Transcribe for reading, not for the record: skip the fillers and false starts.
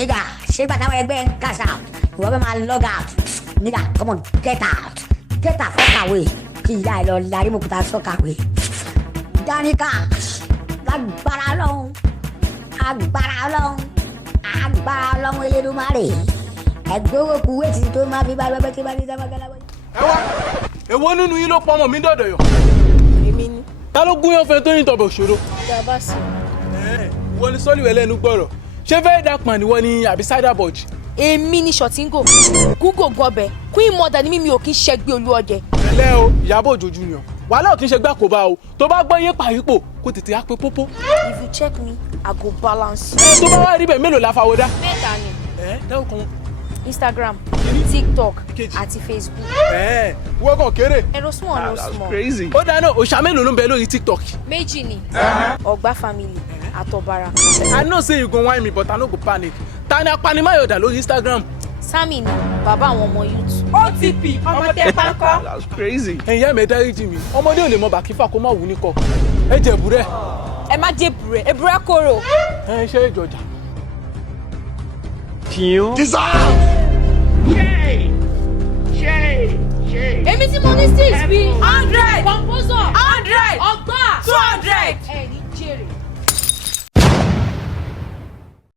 Nigga, ṣé gbàtà wọ ẹgbẹ́ ń cash out? Ìwọ bẹ́ẹ̀ máa log out. Nigga, come on, get out. Get out, fuck away. Kí ìyá ẹ lọ larí mọ̀kúta sọ́kàwé. Danny Cash, lágbára Ọlọ́run, agbára Ọlọ́run, agbára Ọlọ́run Elédùmarè. Ẹgbẹ́ owó kú wéètì tó máa fi bá ẹgbẹ́ tí bá ní sábà gẹ́lá wọ̀nyí. Ẹ wá, èwo nínú yín ló pọ̀ ọmọ mi dọ̀dọ̀ yọ? Èmi ni. Ta ló gún yán fẹ́ tó yín tọ̀bọ̀ òṣòro? Ìjọba sí. Wọ́n ní sọ́líwẹ̀ lẹ́nu gbọ́rọ̀. Ṣé fẹ́ dàpọ̀ ni wọ́n ní àbí cider budge? Èmi ni Ṣọ̀tíngò. Gúgò gọbẹ̀. Queen mother ni mímí ò kí ń ṣẹgbẹ́ Olúọdẹ. Ẹlẹ́ o, Ìyábọ̀ Òjó Junior. Wàhálà ò kí ń ṣe gbà kó bá o. Tó bá gbọ́ yé pàrípò, kó tètè á pé pópó. If you check me, I go balance. Tó bá wá rí bẹ́ẹ̀ mélòó la fawọ́ dá? Mẹ́ta ni. Dáwọ́ kan. Instagram, TikTok àti Facebook. Wọ́n kàn kéré. Ẹ̀rọ small no small. Crazy. Ó dáná òṣà mélòó ló ń bẹ lórí TikTok? Méjì ni. Ogba family àtọ̀bàrà. I know say you go whine me but I no go panic. Ta ni apanimáyọ̀dà lórí Instagram? Sammy ni bàbá àwọn ọmọ youth. OTP ọmọ tẹ pánkọ. That's crazy. Ẹ̀yin ẹ̀mẹ̀ dáríjì mi, ọmọdé ò lè mọ bàkífà kó má wù ní kọ. Ẹ jẹ búrẹ́. Ẹ má jẹ búrẹ́, èbúrẹ́ kóró. Ẹ ṣe ìjọjà. Èmi tí mo ní Steeze bí 100 composer